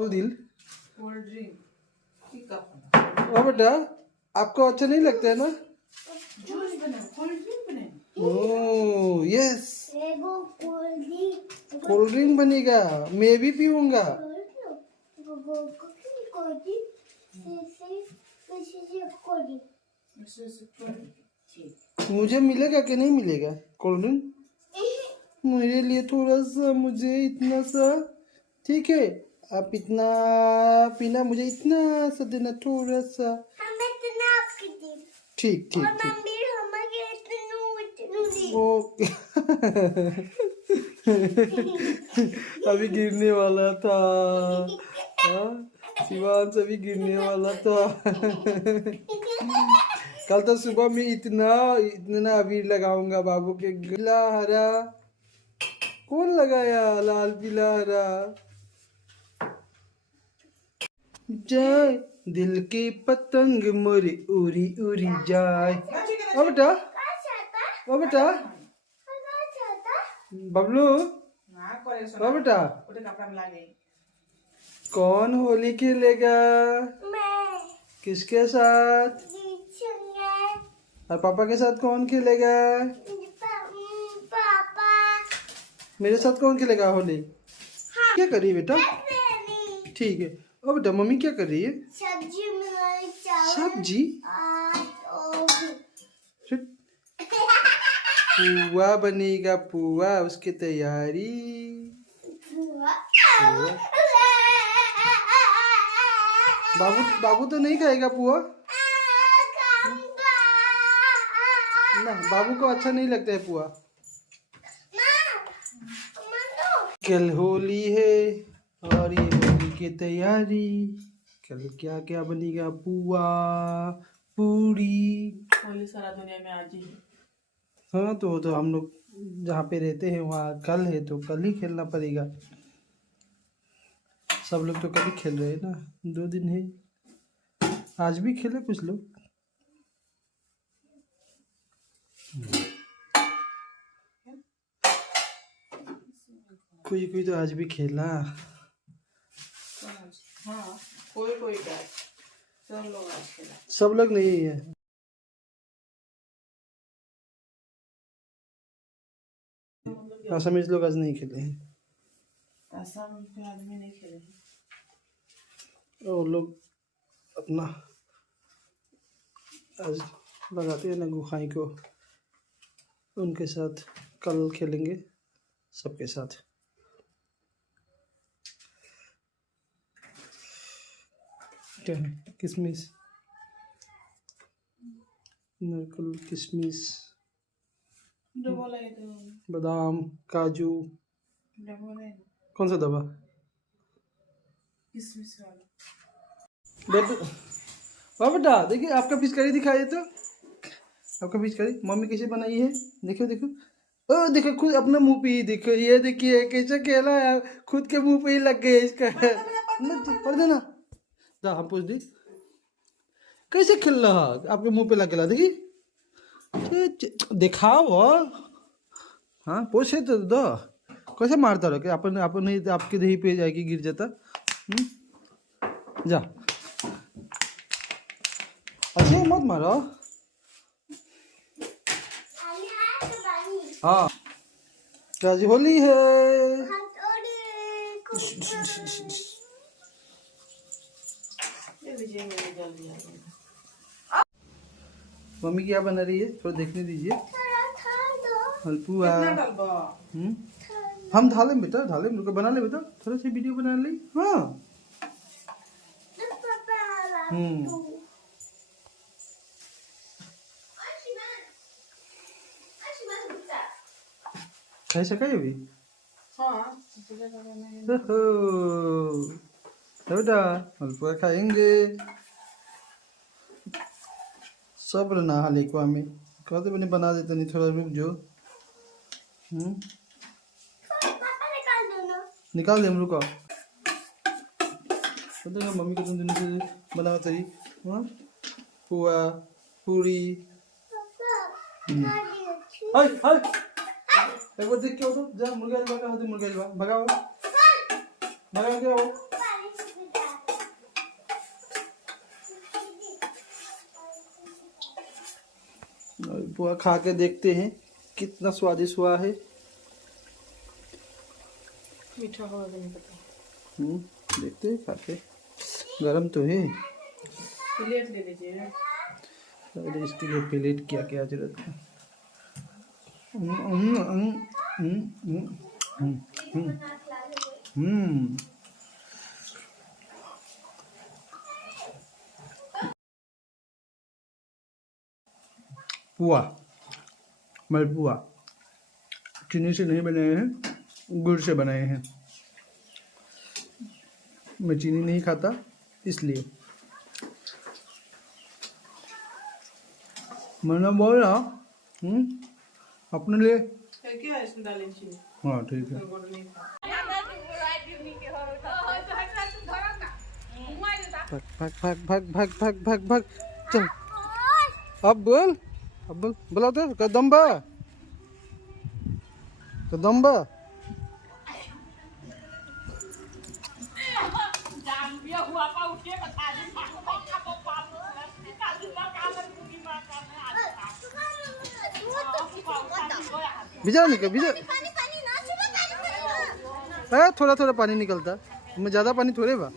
बोल दिल। Cold drink ओ बेटा, आपको अच्छा नहीं लगता है ना? जूस बना, कोल्ड ड्रिंक बने। ओह यस, कोल्ड ड्रिंक बनेगा, मैं भी पीऊंगा। मुझे मिलेगा कि नहीं मिलेगा कोल्ड ड्रिंक? मेरे लिए थोड़ा सा, मुझे इतना सा, ठीक है? आप इतना पीना, मुझे इतना सा देना, थोड़ा सा। ठीक ठीक ठीक। ओके। अभी गिरने वाला था। हाँ, शिवांश अभी गिरने वाला था। कल तो सुबह में इतना इतना अबीर लगाऊंगा बाबू के। पीला हरा कौन लगाया? लाल पीला हरा। जाए दिल की पतंग मोरी उड़ी उड़ी जाए। ओ बेटा, ओ बेटा, बबलू, ओ बेटा, कौन होली खेलेगा? किसके साथ? और पापा के साथ कौन खेलेगा? मेरे साथ कौन खेलेगा होली? क्या कर रही है बेटा? ठीक है। ओ बेटा, मम्मी क्या कर रही है? सब्जी। पुआ बनेगा, पुआ, उसकी तैयारी। बाबू बाबू तो नहीं खाएगा पुआ ना, बाबू को अच्छा नहीं लगता है पुआ। कल होली है और ये होली की तैयारी। कल क्या क्या बनेगा? पुआ, पूरी। होली सारा दुनिया में आज ही। हाँ, तो हम लोग जहाँ पे रहते हैं वहाँ कल है, तो कल ही खेलना पड़ेगा। सब लोग तो कल ही खेल रहे हैं ना, 2 दिन है। आज भी खेले कुछ लोग। कोई कोई तो आज भी खेला। हाँ, कोई कोई का, सब लोग आज खेला। सब लोग नहीं है। असमीज लोग आज नहीं खेले हैं। असम के आदमी नहीं खेले हैं। वो लोग अपना आज लगाते हैं ना गुखाई को, उनके साथ कल खेलेंगे सबके साथ। क्या है? किशमिश, नारियल, किशमिश, डबल है तो बादाम, काजू। डबल है। कौन सा दवा? किसमिस वाला। वाह बेटा, देखिए आपका पिचकारी दिखाइए तो। आपका पिचकारी मम्मी कैसे बनाई है? देखो देखो, ओ देखो, खुद अपना मुंह पे ही देखो। ये देखिए कैसे खेला है, खुद के मुंह पे ही लग गए इसका। पढ़ देना, जा हम पूछ दी कैसे खेल रहा, आपके मुंह पे लग गया। देखिए, दिखाओ। हाँ, पूछे तो दो। कैसे मारता रहो कि अपन अपन ही आपके दही पे जाके गिर जाता। जा, अच्छे मत मारो। हाँ, आज होली है। ये विजय मैंने डाल दिया। मम्मी क्या बना रही है, थोड़ा देखने दीजिए। हलपुआ। कितना डालबा? हम ढालें बेटा, ढालें, रुको, बना ले बेटा, थोड़ा सी वीडियो बना ली। हाँ। खाई सका है अभी? हाँ, बेटा हलपुआ खाएंगे। सब्र ना हाले को हमें कहते बने बना देते, नहीं थोड़ा रुक जो। निकाल दे, हम रुको। पता है मम्मी को तुम दिन से बना तरी। हाँ, पुआ, पूरी। हाय हाय, एक बार देख के आओ तो, जा मुर्गा भगा, होते मुर्गा भगाओ, भगा के आओ। पुआ खा के देखते हैं कितना स्वादिष्ट हुआ है। मीठा होगा कि नहीं पता। देखते हैं खा के। गरम तो है। प्लेट ले लीजिए। अरे इसके लिए प्लेट क्या क्या जरूरत है। पुआ, मालपुआ चीनी से नहीं बनाए हैं, गुड़ से बनाए हैं। मैं चीनी नहीं खाता इसलिए। मैंने बोला अपने लिए। क्या है इसमें डालें चीनी? हाँ ठीक है। गुड़ नहीं खा। भाग भाग भाग भाग भाग भाग भाग भाग चल। अब बोल, बोला तो कदम्बा कदम्बा। भिजा निकल भिजा। थोड़ा थोड़ा पानी निकलता, मैं ज्यादा पानी थोड़े बा।